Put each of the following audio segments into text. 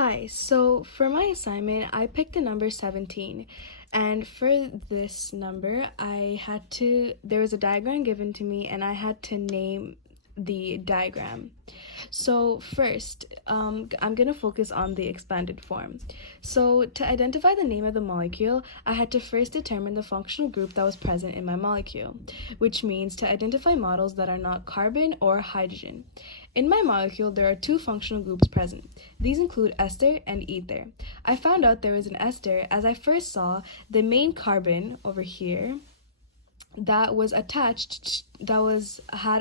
Hi, so for my assignment, I picked the number 17. And for this number, there was a diagram given to me, and I had to name the diagram. So first, I'm going to focus on the expanded form. So to identify the name of the molecule, I had to first determine the functional group that was present in my molecule, which means to identify models that are not carbon or hydrogen. In my molecule, there are two functional groups present. These include ester and ether. I found out there was an ester as I first saw the main carbon over here that was had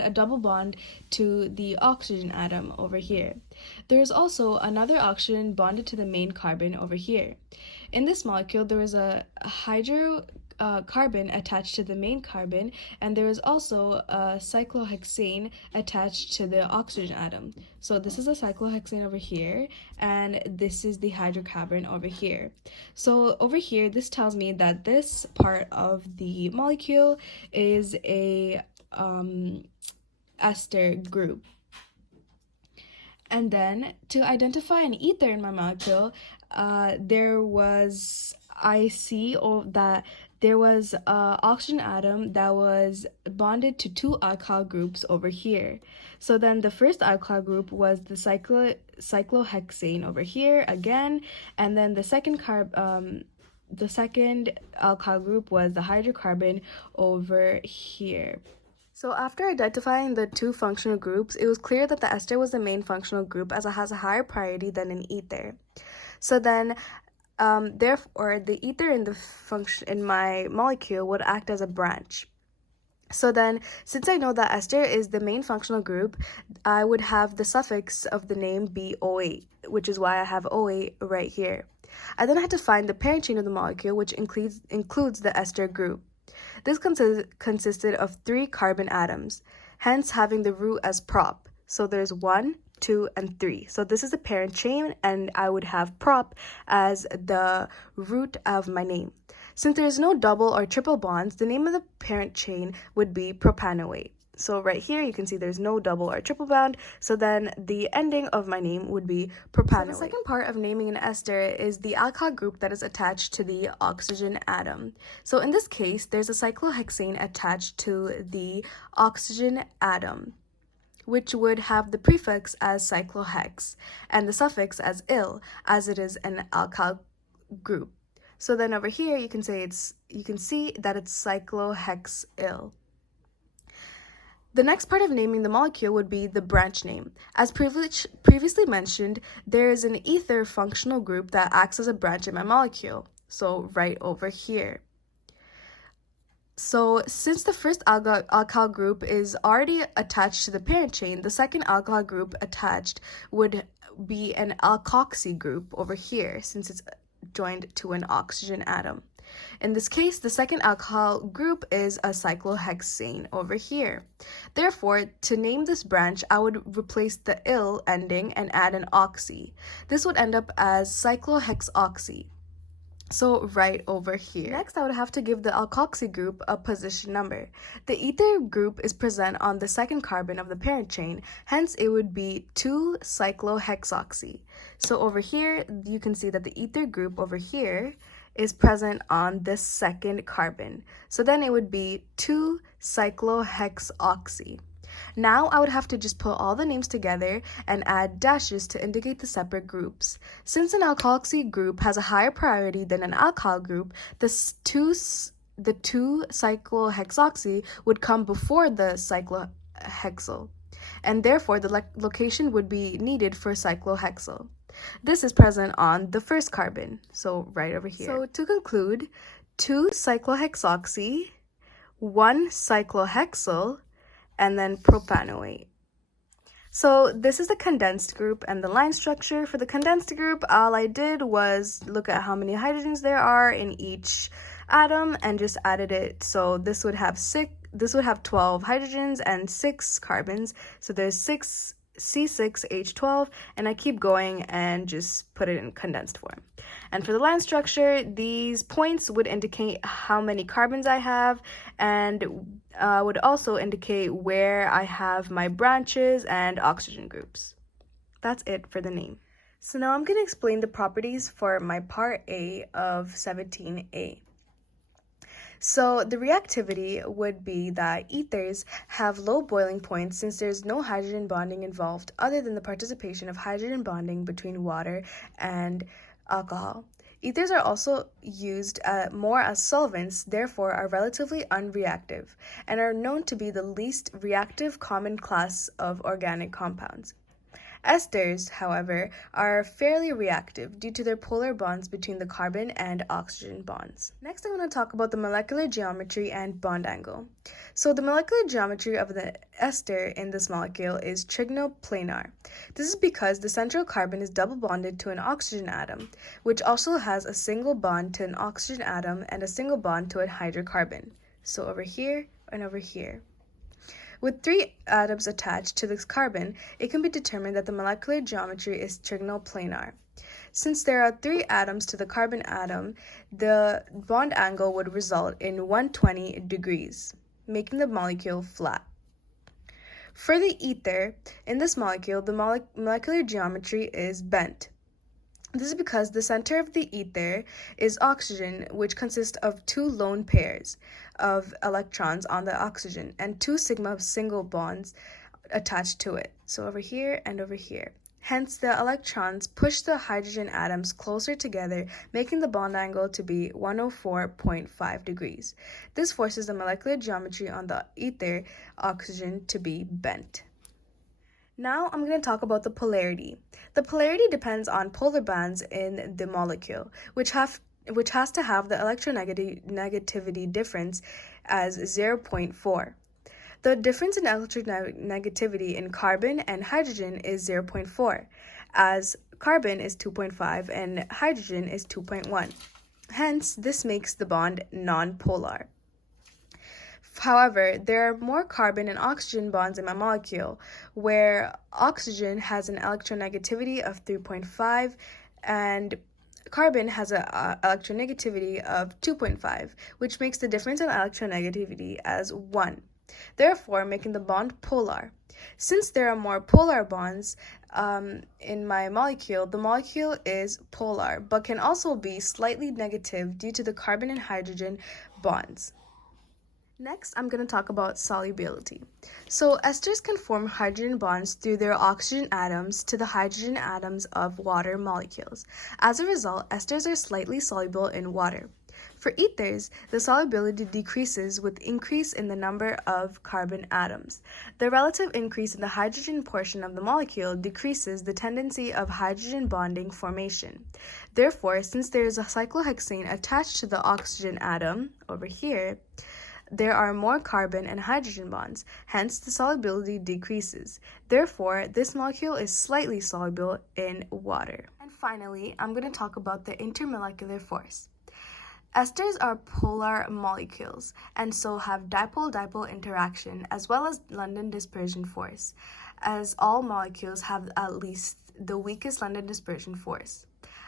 a double bond to the oxygen atom over here. There is also another oxygen bonded to the main carbon over here. In this molecule, there is a carbon attached to the main carbon, and there is also a cyclohexane attached to the oxygen atom. So this is a cyclohexane over here, and this is the hydrocarbon over here. So over here, this tells me that this part of the molecule is a ester group. And then to identify an ether in my molecule, there was an oxygen atom that was bonded to two alkyl groups over here. So then the first alkyl group was the cyclohexane over here again, and then the second alkyl group was the hydrocarbon over here. So after identifying the two functional groups, it was clear that the ester was the main functional group as it has a higher priority than an ether. So then, therefore, the ether in my molecule would act as a branch. So then, since I know that ester is the main functional group, I would have the suffix of the name be O8, which is why I have O8 right here. I then had to find the parent chain of the molecule, which includes the ester group. This consisted of 3 carbon atoms, hence having the root as prop. So there's 1, 2, and 3. So this is the parent chain, and I would have prop as the root of my name. Since there is no double or triple bonds, the name of the parent chain would be propanoate. So right here, you can see there's no double or triple bond, so then the ending of my name would be propanoate. So the second part of naming an ester is the alkyl group that is attached to the oxygen atom. So in this case, there's a cyclohexane attached to the oxygen atom, which would have the prefix as cyclohex and the suffix as -il, as it is an alkyl group. So then over here, you can see that it's cyclohexyl. The next part of naming the molecule would be the branch name. As previously mentioned, there is an ether functional group that acts as a branch in my molecule, so right over here. So since the first alkyl group is already attached to the parent chain, the second alkyl group attached would be an alkoxy group over here, since it's joined to an oxygen atom. In this case, the second alkyl group is a cyclohexane over here. Therefore, to name this branch, I would replace the -il ending and add an oxy. This would end up as cyclohexoxy. So right over here. Next, I would have to give the alkoxy group a position number. The ether group is present on the second carbon of the parent chain, hence it would be 2-cyclohexoxy. So over here, you can see that the ether group over here is present on this second carbon. So then it would be 2-cyclohexoxy. Now I would have to just put all the names together and add dashes to indicate the separate groups. Since an alkoxy group has a higher priority than an alkyl group, the 2-cyclohexoxy would come before the cyclohexyl, and therefore the location would be needed for cyclohexyl. This is present on the first carbon, so right over here. So to conclude, 2-cyclohexoxy, 1-cyclohexyl, and then propanoate. So this is the condensed group and the line structure. For the condensed group, all I did was look at how many hydrogens there are in each atom and just added it. So this would have 12 hydrogens and 6 carbons. So there's 6 C6H12, and I keep going and just put it in condensed form. And for the line structure, these points would indicate how many carbons I have, and would also indicate where I have my branches and oxygen groups. That's it for the name. So now I'm going to explain the properties for my part A of 17A. So the reactivity would be that ethers have low boiling points since there's no hydrogen bonding involved other than the participation of hydrogen bonding between water and alcohol. Ethers are also used more as solvents, therefore are relatively unreactive, and are known to be the least reactive common class of organic compounds. Esters, however, are fairly reactive due to their polar bonds between the carbon and oxygen bonds. Next, I'm going to talk about the molecular geometry and bond angle. So the molecular geometry of the ester in this molecule is trigonoplanar. This is because the central carbon is double bonded to an oxygen atom, which also has a single bond to an oxygen atom and a single bond to a hydrocarbon. So over here and over here. With 3 atoms attached to this carbon, it can be determined that the molecular geometry is trigonoplanar. Since there are 3 atoms to the carbon atom, the bond angle would result in 120 degrees, making the molecule flat. For the ether, in this molecule, the molecular geometry is bent. This is because the center of the ether is oxygen, which consists of 2 lone pairs of electrons on the oxygen and 2 sigma single bonds attached to it. So over here and over here. Hence, the electrons push the hydrogen atoms closer together, making the bond angle to be 104.5 degrees. This forces the molecular geometry on the ether oxygen to be bent. Now I'm going to talk about the polarity. The polarity depends on polar bonds in the molecule, which has to have the electronegativity difference as 0.4. The difference in electronegativity in carbon and hydrogen is 0.4, as carbon is 2.5 and hydrogen is 2.1. Hence, this makes the bond nonpolar. However, there are more carbon and oxygen bonds in my molecule, where oxygen has an electronegativity of 3.5 and carbon has an electronegativity of 2.5, which makes the difference in electronegativity as 1, therefore making the bond polar. Since there are more polar bonds in my molecule, the molecule is polar, but can also be slightly negative due to the carbon and hydrogen bonds. Next, I'm going to talk about solubility. So esters can form hydrogen bonds through their oxygen atoms to the hydrogen atoms of water molecules. As a result, esters are slightly soluble in water. For ethers, the solubility decreases with increase in the number of carbon atoms. The relative increase in the hydrogen portion of the molecule decreases the tendency of hydrogen bonding formation. Therefore, since there is a cyclohexane attached to the oxygen atom over here, there are more carbon and hydrogen bonds, hence the solubility decreases. Therefore, this molecule is slightly soluble in water. And finally, I'm going to talk about the intermolecular force. Esters are polar molecules and so have dipole-dipole interaction as well as London dispersion force, as all molecules have at least the weakest London dispersion force.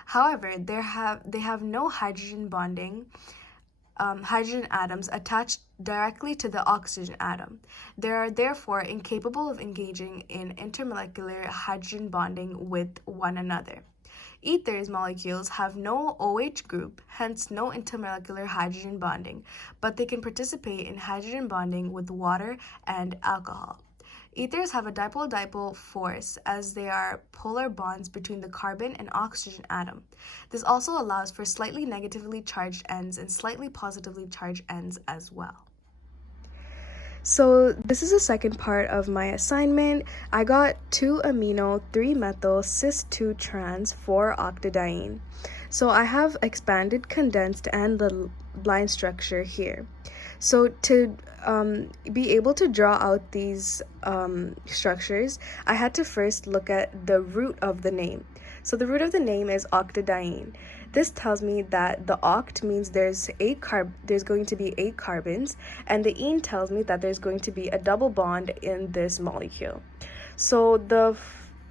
However, they have no hydrogen bonding hydrogen atoms attached directly to the oxygen atom. They are therefore incapable of engaging in intermolecular hydrogen bonding with one another. Ethers molecules have no OH group, hence no intermolecular hydrogen bonding, but they can participate in hydrogen bonding with water and alcohol. Ethers have a dipole-dipole force as they are polar bonds between the carbon and oxygen atom. This also allows for slightly negatively charged ends and slightly positively charged ends as well. So this is the second part of my assignment. I got 2-amino 3-methyl cis-2 trans 4-octadiene. So I have expanded, condensed, and the line structure here. So to be able to draw out these structures, I had to first look at the root of the name. So the root of the name is octadiene. This tells me that the oct means there's going to be 8 carbons, and the ene tells me that there's going to be a double bond in this molecule. So the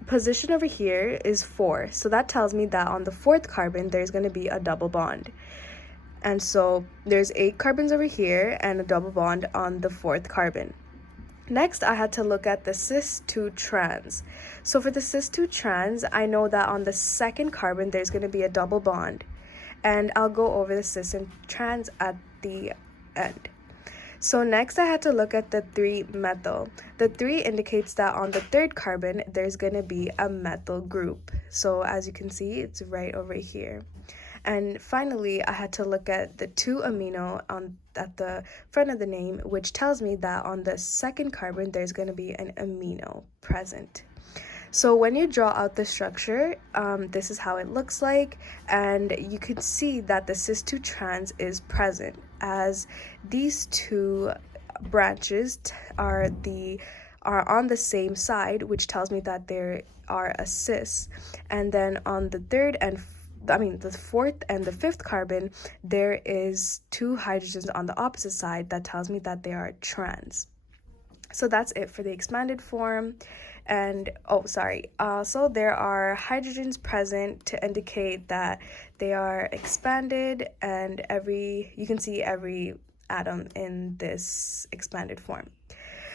position over here is 4. So that tells me that on the 4th carbon, there's going to be a double bond. And so there's 8 carbons over here and a double bond on the 4th carbon. Next, I had to look at the cis-2 trans. So for the cis-2 trans, I know that on the second carbon, there's going to be a double bond. And I'll go over the cis and trans at the end. So next, I had to look at the 3-methyl. The 3 indicates that on the third carbon, there's going to be a methyl group. So as you can see, it's right over here. And finally, I had to look at the 2-amino at the front of the name, which tells me that on the second carbon, there's going to be an amino present. So when you draw out the structure, this is how it looks like, and you can see that the cis-2 trans is present, as these two branches are on the same side, which tells me that there are a cis. And then on the the fourth and the fifth carbon, there is 2 hydrogens on the opposite side that tells me that they are trans. So that's it for the expanded form. And so there are hydrogens present to indicate that they are expanded, and you can see every atom in this expanded form.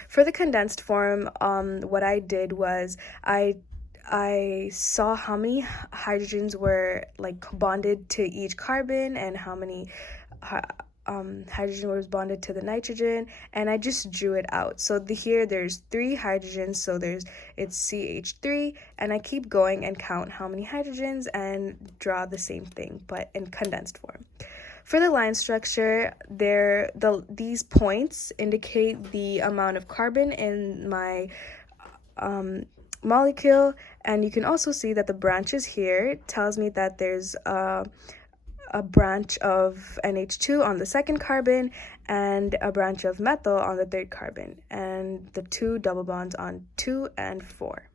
For the condensed form, what I did was I saw how many hydrogens were bonded to each carbon and how many hydrogen was bonded to the nitrogen, and I just drew it out. So here there's 3 hydrogens, so it's CH3, and I keep going and count how many hydrogens and draw the same thing but in condensed form. For the line structure, these points indicate the amount of carbon in my molecule, and you can also see that the branches here tells me that there's a branch of NH2 on the second carbon and a branch of methyl on the third carbon, and the 2 double bonds on 2 and 4.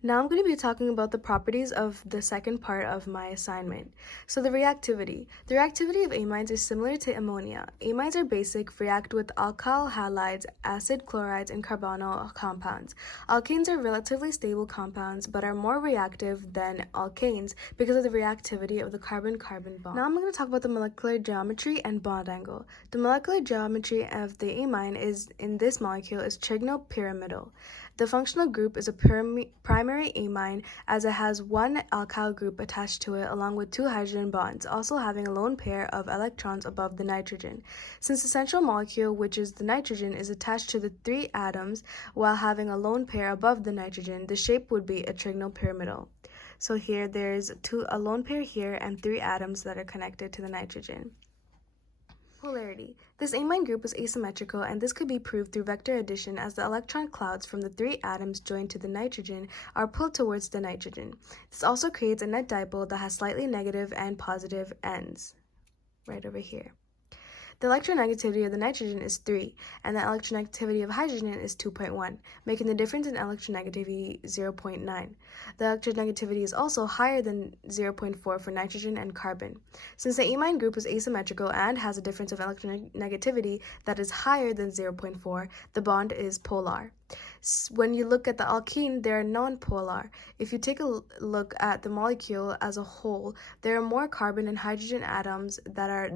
Now I'm going to be talking about the properties of the second part of my assignment. So the reactivity. The reactivity of amines is similar to ammonia. Amines are basic, react with alkyl halides, acid chlorides, and carbonyl compounds. Alkanes are relatively stable compounds but are more reactive than alkanes because of the reactivity of the carbon-carbon bond. Now I'm going to talk about the molecular geometry and bond angle. The molecular geometry of the amine in this molecule is trigonopyramidal. The functional group is a primary amine, as it has 1 alkyl group attached to it along with 2 hydrogen bonds, also having a lone pair of electrons above the nitrogen. Since the central molecule, which is the nitrogen, is attached to the 3 atoms while having a lone pair above the nitrogen, the shape would be a trigonopyramidal. So here there's a lone pair here and 3 atoms that are connected to the nitrogen. Polarity. This amine group is asymmetrical, and this could be proved through vector addition, as the electron clouds from the 3 atoms joined to the nitrogen are pulled towards the nitrogen. This also creates a net dipole that has slightly negative and positive ends, right over here. The electronegativity of the nitrogen is 3, and the electronegativity of hydrogen is 2.1, making the difference in electronegativity 0.9. The electronegativity is also higher than 0.4 for nitrogen and carbon. Since the amine group is asymmetrical and has a difference of electronegativity that is higher than 0.4, the bond is polar. When you look at the alkene, they are non-polar. If you take a look at the molecule as a whole, there are more carbon and hydrogen atoms that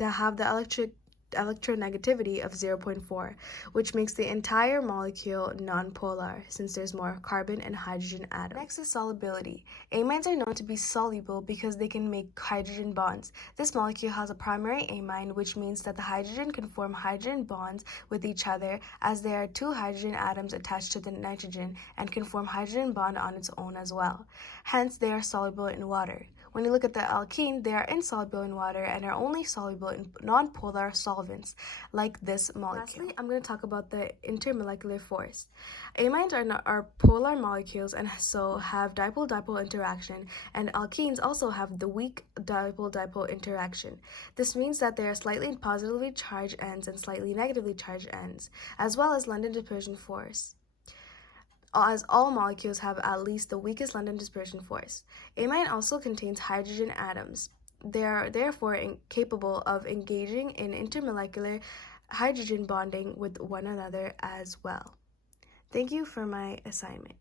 have the electronegativity of 0.4, which makes the entire molecule nonpolar since there's more carbon and hydrogen atoms. Next is solubility. Amines are known to be soluble because they can make hydrogen bonds. This molecule has a primary amine, which means that the hydrogen can form hydrogen bonds with each other, as there are 2 hydrogen atoms attached to the nitrogen and can form hydrogen bond on its own as well. Hence, they are soluble in water. When you look at the alkene, they are insoluble in water and are only soluble in nonpolar solvents, like this molecule. Lastly, I'm going to talk about the intermolecular force. Amines are polar molecules and so have dipole-dipole interaction, and alkenes also have the weak dipole-dipole interaction. This means that there are slightly positively charged ends and slightly negatively charged ends, as well as London dispersion force, as all molecules have at least the weakest London dispersion force. Amine also contains hydrogen atoms. They are therefore incapable of engaging in intermolecular hydrogen bonding with one another as well. Thank you for my assignment.